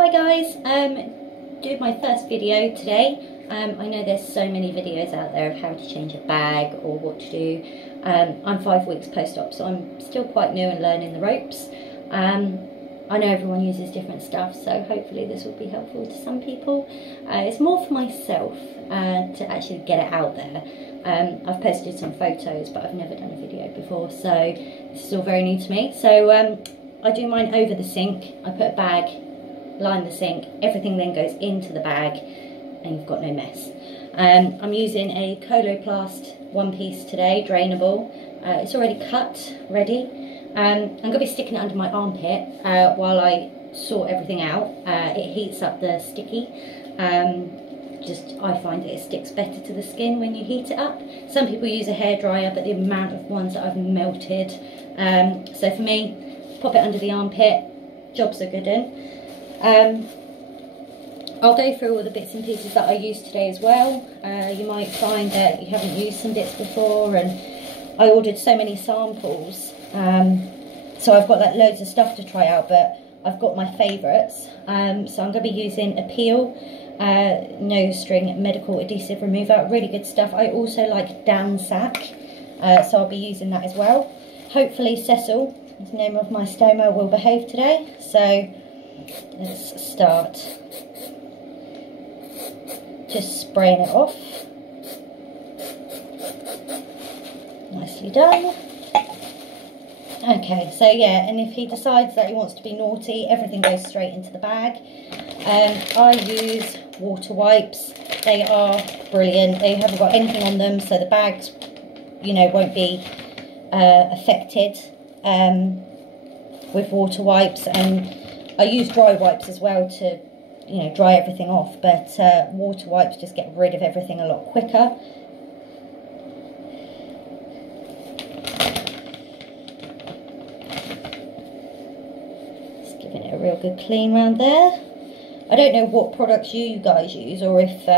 Hi guys, doing my first video today. I know there's so many videos out there of how to change a bag or what to do. I'm 5 weeks post-op, so I'm still quite new and learning the ropes. I know everyone uses different stuff, so hopefully this will be helpful to some people. It's more for myself to actually get it out there. I've posted some photos, but I've never done a video before, so this is all very new to me. So I do mine over the sink. I put a bag, line the sink, everything then goes into the bag and you've got no mess. I'm using a Coloplast one piece today, drainable. It's already cut, ready. I'm going to be sticking it under my armpit while I sort everything out. It heats up the sticky. I find it sticks better to the skin when you heat it up. Some people use a hairdryer, but the amount of ones that I've melted. So for me, pop it under the armpit, jobs are good in. I'll go through all the bits and pieces that I used today as well. You might find that you haven't used some bits before, and I ordered so many samples. So I've got like loads of stuff to try out, but I've got my favourites. So I'm going to be using a peel, no string medical adhesive remover, really good stuff. I also like Dan Sack, so I'll be using that as well. Hopefully Cecil, the name of my stoma, will behave today. So let's start just spraying it off. Nicely done. Okay, so yeah, and if he decides that he wants to be naughty, everything goes straight into the bag. I use water wipes. They are brilliant. They haven't got anything on them, so the bags, you know, won't be affected with water wipes. And I use dry wipes as well to, you know, dry everything off, but water wipes just get rid of everything a lot quicker. Just giving it a real good clean around there. I don't know what products you guys use, or if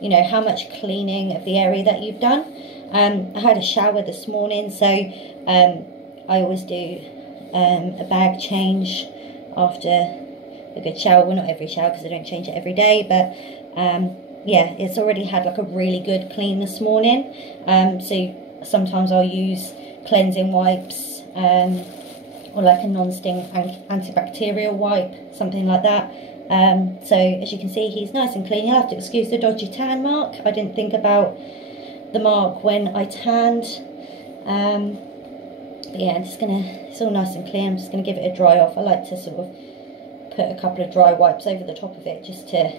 you know, how much cleaning of the area that you've done. I had a shower this morning, so I always do a bag change after a good shower. Well, not every shower because I don't change it every day, but yeah, it's already had like a really good clean this morning. So sometimes I'll use cleansing wipes or like a non-sting antibacterial wipe, something like that. So as you can see, he's nice and clean. You'll have to excuse the dodgy tan mark. I didn't think about the mark when I tanned. But yeah, it's all nice and clean. I'm just gonna give it a dry off. I like to sort of put a couple of dry wipes over the top of it just to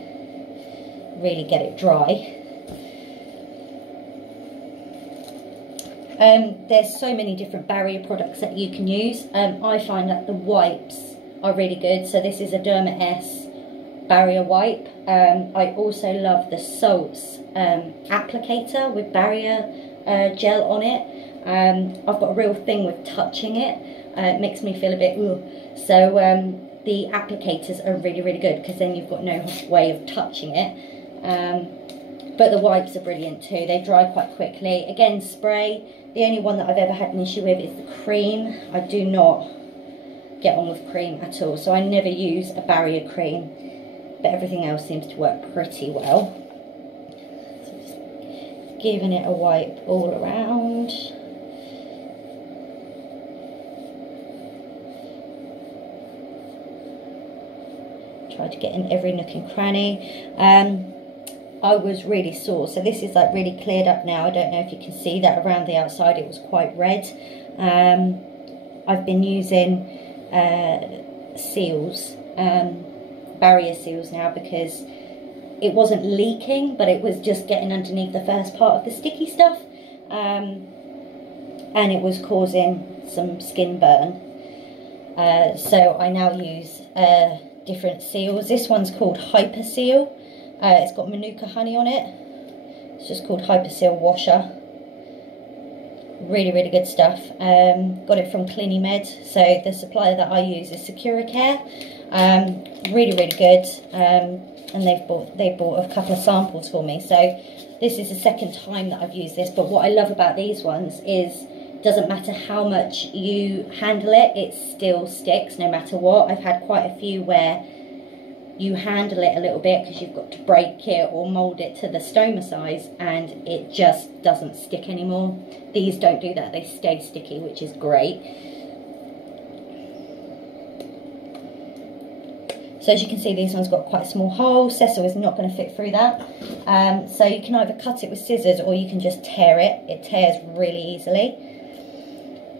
really get it dry. There's so many different barrier products that you can use. I find that the wipes are really good. So this is a Derma S barrier wipe. I also love the Salts applicator with barrier gel on it. I've got a real thing with touching it. It makes me feel a bit ugh. So the applicators are really, really good because then you've got no way of touching it. But the wipes are brilliant too. They dry quite quickly. Again, spray. The only one that I've ever had an issue with is the cream. I do not get on with cream at all, so I never use a barrier cream, but everything else seems to work pretty well. So just giving it a wipe all around. Try to get in every nook and cranny. I was really sore, so this is like really cleared up now. I don't know if you can see that around the outside it was quite red. I've been using seals, barrier seals now, because it wasn't leaking, but it was just getting underneath the first part of the sticky stuff, and it was causing some skin burn. So I now use different seals. This one's called Hyper Seal. It's got Manuka honey on it. It's just called Hyper Seal Washer. Really, really good stuff. Got it from Clinimed. So the supplier that I use is Securicare. Really, really good. And they've bought a couple of samples for me. So this is the second time that I've used this. But what I love about these ones is doesn't matter how much you handle it, it still sticks no matter what. I've had quite a few where you handle it a little bit because you've got to break it or mould it to the stoma size, and it just doesn't stick anymore. These don't do that, they stay sticky, which is great. So as you can see, these ones got quite a small hole. Cecil is not going to fit through that. So you can either cut it with scissors or you can just tear it. It tears really easily.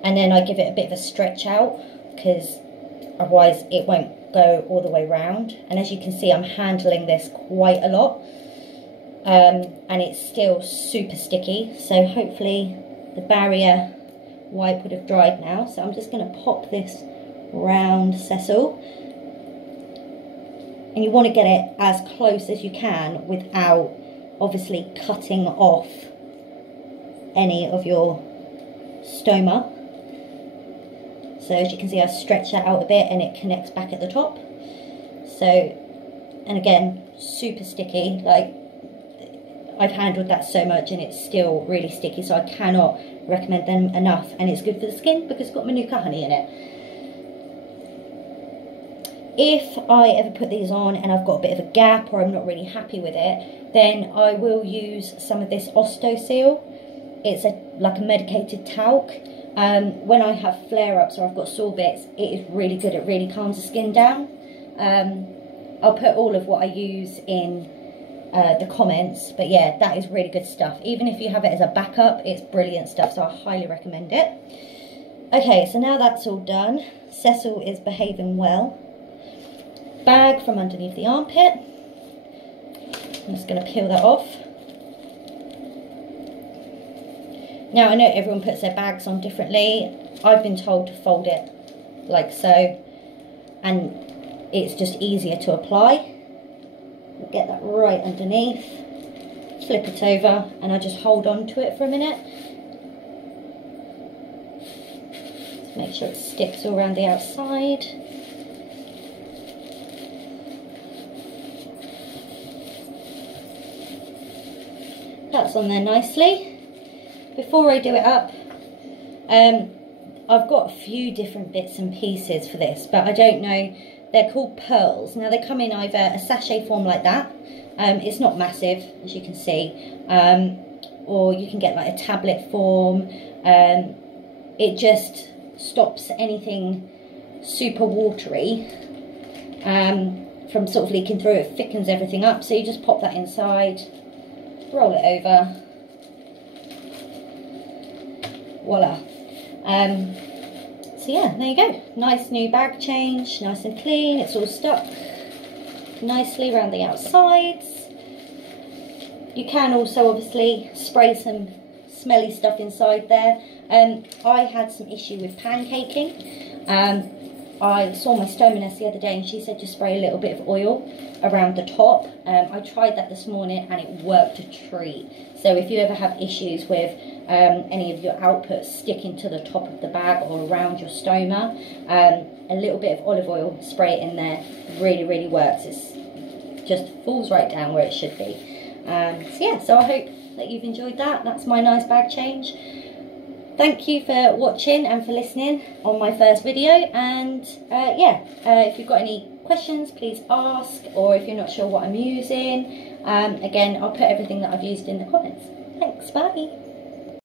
And then I give it a bit of a stretch out because otherwise it won't go all the way round. And as you can see, I'm handling this quite a lot. And it's still super sticky. So hopefully the barrier wipe would have dried now. So I'm just going to pop this round Cecil. And you want to get it as close as you can without obviously cutting off any of your stoma. So as you can see, I stretch that out a bit and it connects back at the top. So, and again, super sticky. Like, I've handled that so much and it's still really sticky, so I cannot recommend them enough. And it's good for the skin because it's got manuka honey in it. If I ever put these on and I've got a bit of a gap or I'm not really happy with it, then I will use some of this Ostoseal. It's like a medicated talc. When I have flare-ups or I've got sore bits, it is really good. It really calms the skin down. I'll put all of what I use in the comments, but yeah, that is really good stuff. Even if you have it as a backup, it's brilliant stuff, so I highly recommend it. Okay, so now that's all done. Cecil is behaving well. Bag from underneath the armpit. I'm just going to peel that off. Now I know everyone puts their bags on differently. I've been told to fold it like so, and it's just easier to apply. Get that right underneath, flip it over, and I just hold on to it for a minute. Just make sure it sticks all around the outside. That's on there nicely. Before I do it up, I've got a few different bits and pieces for this, but I don't know. They're called pearls. Now they come in either a sachet form like that. It's not massive, as you can see, or you can get like a tablet form. It just stops anything super watery from sort of leaking through. It thickens everything up. So you just pop that inside, roll it over. Voila. So yeah, there you go. Nice new bag change, nice and clean. It's all stuck nicely around the outsides. You can also obviously spray some smelly stuff inside there. I had some issue with pancaking. I saw my stoma nurse the other day and she said just spray a little bit of oil around the top. I tried that this morning and it worked a treat. So if you ever have issues with any of your outputs sticking to the top of the bag or around your stoma, a little bit of olive oil, spray it in there, really works. It just falls right down where it should be. So yeah, so I hope that you've enjoyed that. That's my nice bag change. Thank you for watching and for listening on my first video, and yeah, if you've got any questions, please ask, or if you're not sure what I'm using, again, I'll put everything that I've used in the comments. Thanks, bye.